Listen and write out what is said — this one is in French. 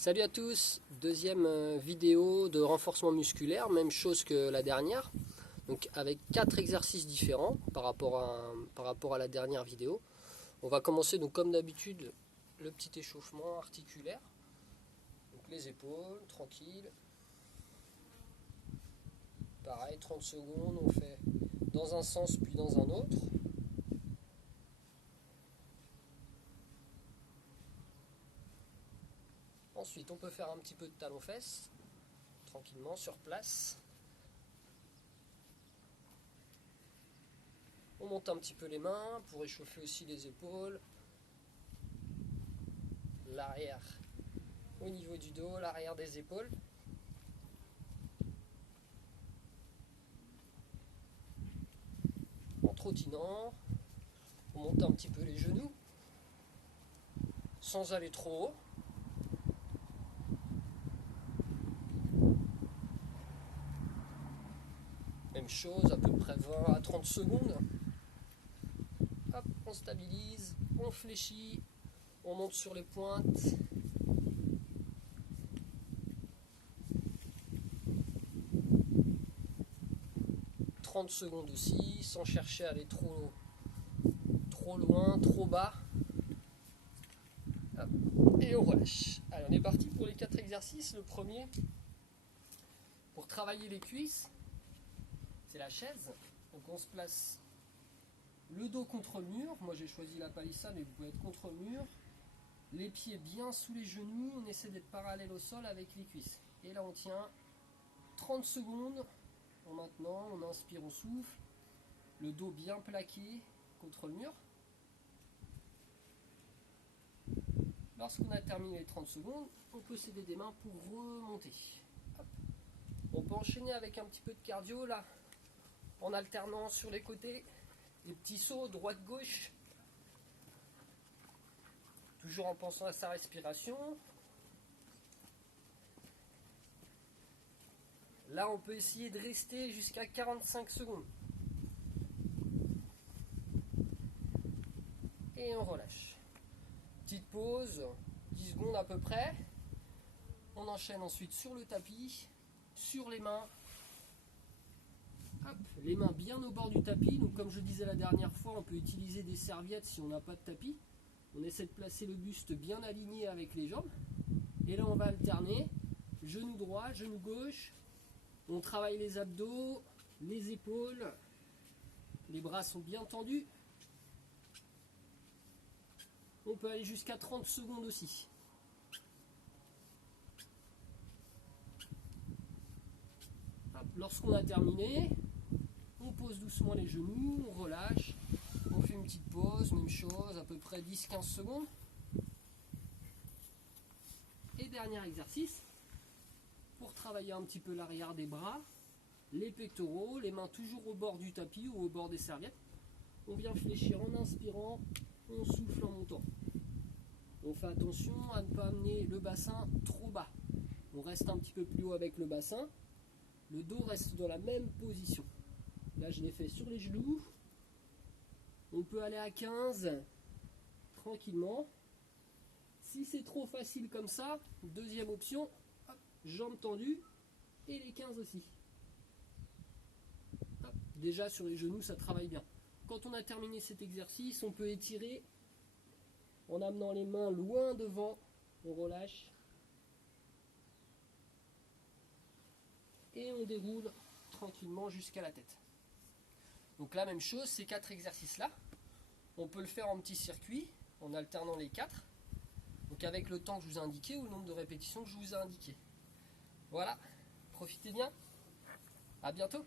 Salut à tous, deuxième vidéo de renforcement musculaire, même chose que la dernière, donc avec 4 exercices différents par rapport à la dernière vidéo. On va commencer donc comme d'habitude le petit échauffement articulaire, donc les épaules, tranquille. Pareil, 30 secondes, on fait dans un sens puis dans un autre. Ensuite, on peut faire un petit peu de talons-fesses, tranquillement, sur place. On monte un petit peu les mains pour échauffer aussi les épaules, l'arrière au niveau du dos, l'arrière des épaules. En trottinant, on monte un petit peu les genoux, sans aller trop haut. Même chose, à peu près 20 à 30 secondes. Hop, on stabilise, on fléchit, on monte sur les pointes. « 30 secondes aussi, sans chercher à aller trop loin, trop bas. Hop, et on relâche. Allez, on est parti pour les 4 exercices. Le premier, pour travailler les cuisses, c'est la chaise. Donc on se place le dos contre le mur. Moi j'ai choisi la palissade, mais vous pouvez être contre le mur. Les pieds bien sous les genoux. On essaie d'être parallèle au sol avec les cuisses. Et là on tient 30 secondes. Maintenant on inspire, on souffle. Le dos bien plaqué contre le mur. Lorsqu'on a terminé les 30 secondes, on peut s'aider des mains pour remonter. Hop. On peut enchaîner avec un petit peu de cardio là, en alternant sur les côtés, les petits sauts droite-gauche, toujours en pensant à sa respiration. Là, on peut essayer de rester jusqu'à 45 secondes. Et on relâche. Petite pause, 10 secondes à peu près. On enchaîne ensuite sur le tapis, sur les mains. Hop, les mains bien au bord du tapis. Donc comme je disais la dernière fois, on peut utiliser des serviettes si on n'a pas de tapis. On essaie de placer le buste bien aligné avec les jambes. Et là on va alterner. Genou droit, genou gauche. On travaille les abdos, les épaules. Les bras sont bien tendus. On peut aller jusqu'à 30 secondes aussi. Lorsqu'on a terminé, on pose doucement les genoux, on relâche, on fait une petite pause, même chose, à peu près 10-15 secondes. Et dernier exercice, pour travailler un petit peu l'arrière des bras, les pectoraux, les mains toujours au bord du tapis ou au bord des serviettes. On vient fléchir en inspirant, on souffle en montant. On fait attention à ne pas amener le bassin trop bas. On reste un petit peu plus haut avec le bassin. Le dos reste dans la même position. Là, je l'ai fait sur les genoux. On peut aller à 15 tranquillement. Si c'est trop facile comme ça, deuxième option, hop, jambes tendues et les 15 aussi. Hop, déjà sur les genoux, ça travaille bien. Quand on a terminé cet exercice, on peut étirer en amenant les mains loin devant. On relâche. Et on déroule tranquillement jusqu'à la tête. Donc la même chose, ces 4 exercices-là, on peut le faire en petit circuit, en alternant les 4. Donc avec le temps que je vous ai indiqué ou le nombre de répétitions que je vous ai indiqué. Voilà, profitez bien, à bientôt.